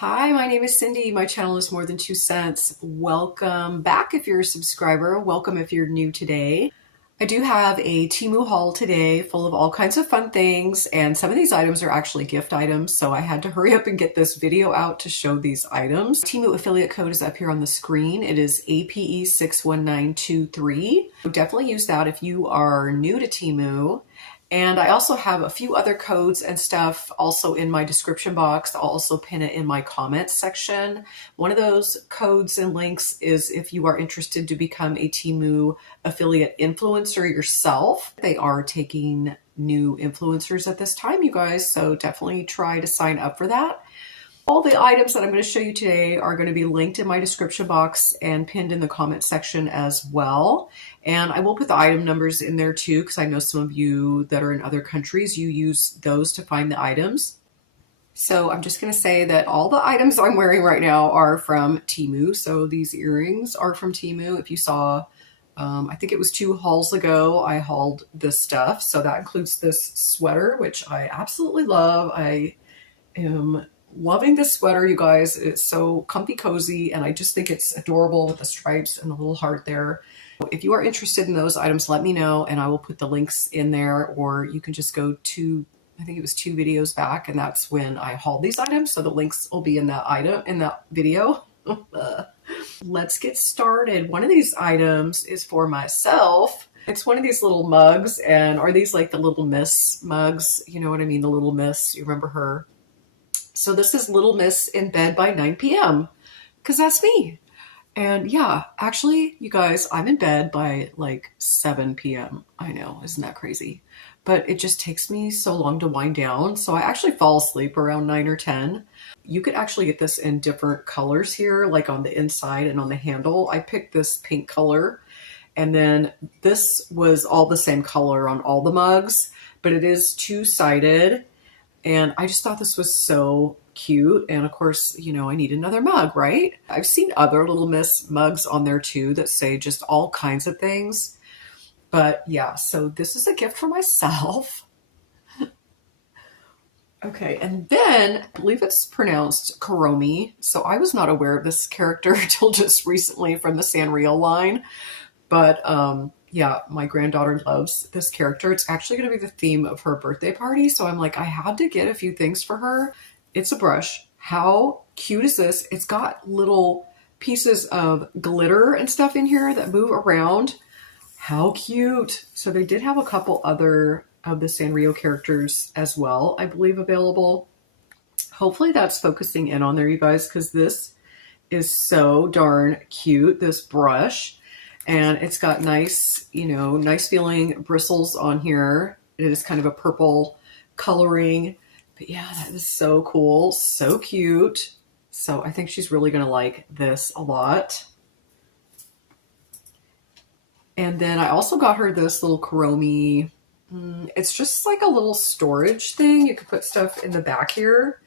Hi, my name is Cindy. My channel is More Than 2 Cents. Welcome back if you're a subscriber. Welcome if you're new today. I do have a Temu haul today full of all kinds of fun things, and some of these items are actually gift items, so I had to hurry up and get this video out to show these items. Temu affiliate code is up here on the screen. It is APE61923. Definitely use that if you are new to Temu. And I also have a few other codes and stuff also in my description box. I'll also pin it in my comments section. One of those codes and links is if you are interested to become a Temu affiliate influencer yourself. They are taking new influencers at this time, you guys, so definitely try to sign up for that. All the items that I'm going to show you today are going to be linked in my description box and pinned in the comment section as well. And I will put the item numbers in there too, because I know some of you that are in other countries, you use those to find the items. So I'm just going to say that all the items I'm wearing right now are from Temu. So these earrings are from Temu. If you saw, I think it was 2 hauls ago, I hauled this stuff. So that includes this sweater, which I absolutely love. I am loving this sweater, you guys. It's so comfy cozy, and I just think it's adorable with the stripes and the little heart there. If you are interested in those items, let me know and I will put the links in there, or you can just go to, I think it was 2 videos back, and that's when I hauled these items, so the links will be in that video. Let's get started. One of these items is for myself. It's one of these little mugs, and are these like the Little Miss mugs? You know what I mean? The Little Miss, you remember her? So this is Little Miss in bed by 9 p.m. because that's me. And yeah, actually, you guys, I'm in bed by like 7 p.m. I know, isn't that crazy? But it just takes me so long to wind down. So I actually fall asleep around 9 or 10. You could actually get this in different colors here, like on the inside and on the handle. I picked this pink color. And then this was all the same color on all the mugs, but it is 2-sided. And I just thought this was so cute. And of course, you know, I need another mug, right? I've seen other Little Miss mugs on there too that say just all kinds of things. But yeah, so this is a gift for myself. Okay, and then I believe it's pronounced Kuromi. So I was not aware of this character until just recently from the Sanrio line. But yeah, my granddaughter loves this character. It's actually going to be the theme of her birthday party. So I'm like, I had to get a few things for her. It's a brush. How cute is this? It's got little pieces of glitter and stuff in here that move around. How cute. So they did have a couple other of the Sanrio characters as well, I believe, available. Hopefully that's focusing in on there, you guys, because this is so darn cute, this brush. And it's got nice, you know, nice feeling bristles on here. It is kind of a purple coloring. But yeah, that is so cool. So cute. So I think she's really going to like this a lot. And then I also got her this little Kuromi. It's just like a little storage thing. You could put stuff in the back here.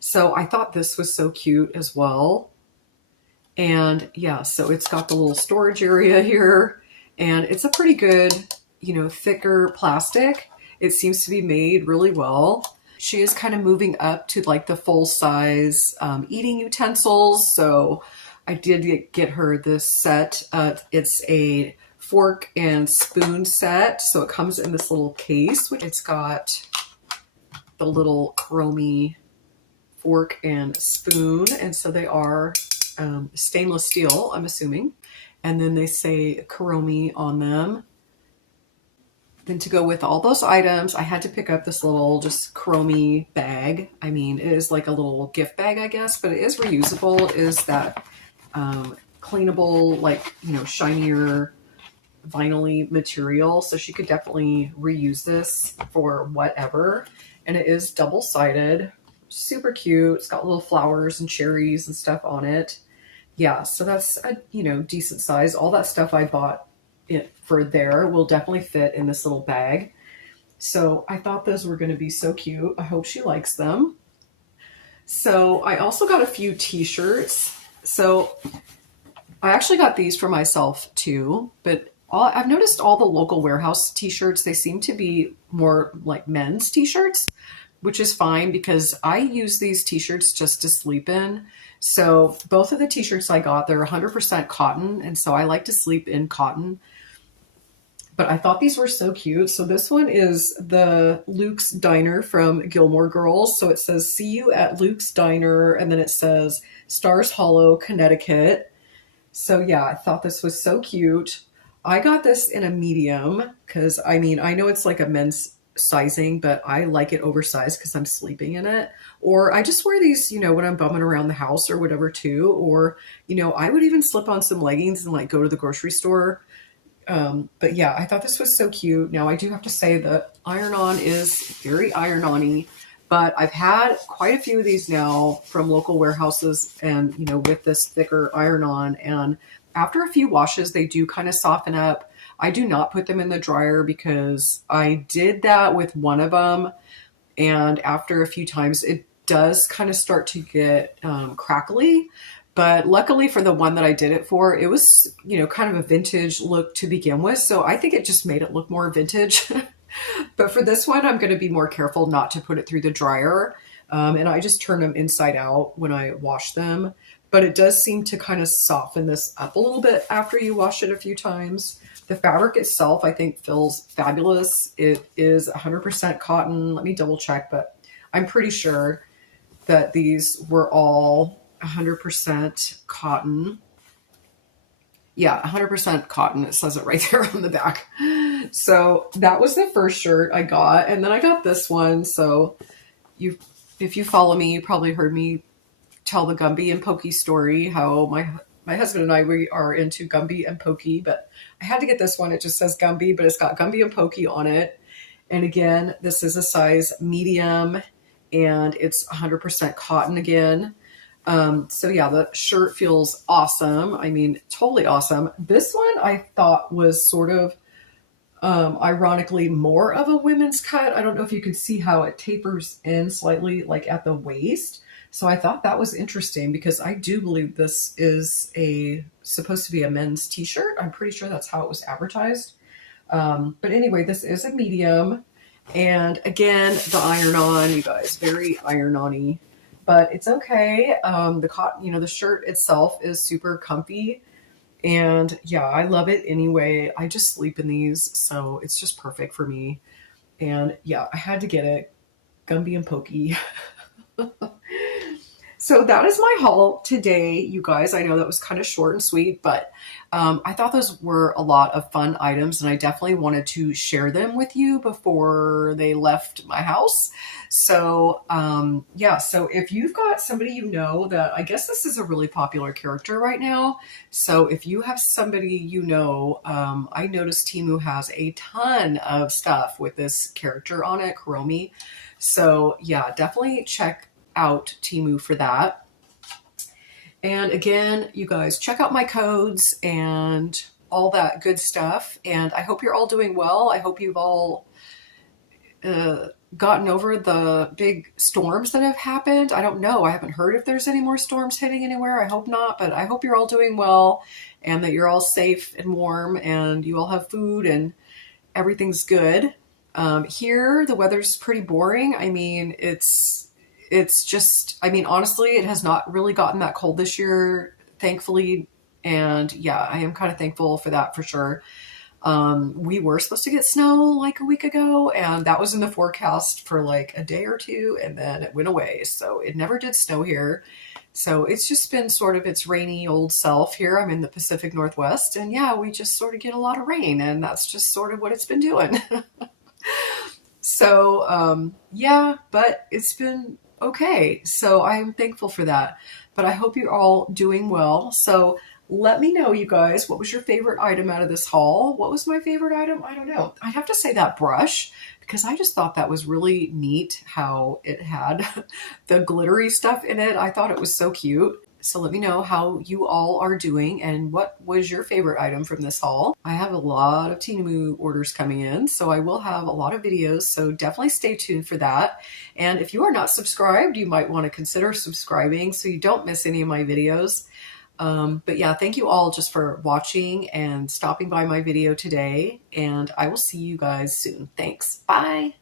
So I thought this was so cute as well. And yeah, so it's got the little storage area here, and it's a pretty good, you know, thicker plastic. It seems to be made really well. She is kind of moving up to like the full size eating utensils. So I did get her this set. It's a fork and spoon set. So it comes in this little case, which it's got the little Kuromi fork and spoon. And so they are stainless steel, I'm assuming. And then they say Kuromi on them. Then to go with all those items, I had to pick up this little just Kuromi bag. I mean, it is like a little gift bag, I guess, but it is reusable. It is that cleanable, like, you know, shinier vinyl-y material. So she could definitely reuse this for whatever. And it is double-sided. Super cute. It's got little flowers and cherries and stuff on it. Yeah, so that's a, you know, decent size. All that stuff I bought it for there will definitely fit in this little bag. So I thought those were going to be so cute. I hope she likes them. So I also got a few t-shirts. So I actually got these for myself too, but I've noticed all the local warehouse t-shirts, they seem to be more like men's t-shirts. which is fine because I use these t-shirts just to sleep in. So both of the t-shirts I got, they're 100% cotton. And so I like to sleep in cotton. But I thought these were so cute. So this one is the Luke's Diner from Gilmore Girls. So it says, "See you at Luke's Diner." And then it says, "Stars Hollow, Connecticut." So yeah, I thought this was so cute. I got this in a medium because I mean, I know it's like a men's sizing, but I like it oversized because I'm sleeping in it. Or I just wear these, you know, when I'm bumming around the house or whatever too. Or, you know, I would even slip on some leggings and like go to the grocery store. But yeah, I thought this was so cute. Now I do have to say the iron-on is very iron-on-y, but I've had quite a few of these now from local warehouses and, you know, with this thicker iron-on, and after a few washes, they do kind of soften up. I do not put them in the dryer because I did that with one of them, and after a few times, it does kind of start to get crackly. But luckily for the one that I did it for, it was, you know, kind of a vintage look to begin with. So I think it just made it look more vintage. But for this one, I'm going to be more careful not to put it through the dryer. And I just turn them inside out when I wash them. But it does seem to kind of soften this up a little bit after you wash it a few times. The fabric itself, I think, feels fabulous. It is 100% cotton. Let me double check, but I'm pretty sure that these were all 100% cotton. Yeah, 100% cotton. It says it right there on the back. So that was the first shirt I got. And then I got this one. So if you follow me, you probably heard me tell the Gumby and Pokey story, how my husband and I, we are into Gumby and Pokey, but I had to get this one. It just says Gumby, but it's got Gumby and Pokey on it. And again, this is a size medium and it's 100% cotton again. So yeah, the shirt feels awesome. I mean, totally awesome. This one I thought was sort of, ironically more of a women's cut. I don't know if you can see how it tapers in slightly like at the waist. So I thought that was interesting because I do believe this is supposed to be a men's t-shirt. I'm pretty sure that's how it was advertised. But anyway, this is a medium. And again, the iron-on, you guys, very iron-on-y. But it's okay. The cotton, you know, the shirt itself is super comfy. And yeah, I love it anyway. I just sleep in these, so it's just perfect for me. And yeah, I had to get it. Gumby and Pokey. So that is my haul today, you guys. I know that was kind of short and sweet, but I thought those were a lot of fun items, and I definitely wanted to share them with you before they left my house. So yeah, so if you've got somebody you know that, I guess this is a really popular character right now. So if you have somebody you know, I noticed Temu has a ton of stuff with this character on it, Kuromi. So yeah, definitely check out Temu for that. And again, you guys, check out my codes and all that good stuff. And I hope you're all doing well. I hope you've all gotten over the big storms that have happened. I don't know. I haven't heard if there's any more storms hitting anywhere. I hope not, but I hope you're all doing well and that you're all safe and warm and you all have food and everything's good. Here, the weather's pretty boring. I mean, it's just, I mean, honestly, it has not really gotten that cold this year, thankfully. And yeah, I am kind of thankful for that for sure. We were supposed to get snow like a week ago, and that was in the forecast for like a day or two, and then it went away. So it never did snow here. So it's just been sort of its rainy old self here. I'm in the Pacific Northwest, and yeah, we just sort of get a lot of rain, and that's just sort of what it's been doing. So yeah, but it's been okay. So I'm thankful for that. But I hope you're all doing well. So let me know, you guys, what was your favorite item out of this haul? What was my favorite item? I don't know. I have to say that brush, because I just thought that was really neat how it had the glittery stuff in it. I thought it was so cute. So let me know how you all are doing and what was your favorite item from this haul. I have a lot of Temu orders coming in, so I will have a lot of videos, so definitely stay tuned for that. And if you are not subscribed, you might want to consider subscribing so you don't miss any of my videos. But yeah, thank you all just for watching and stopping by my video today, and I will see you guys soon. Thanks. Bye.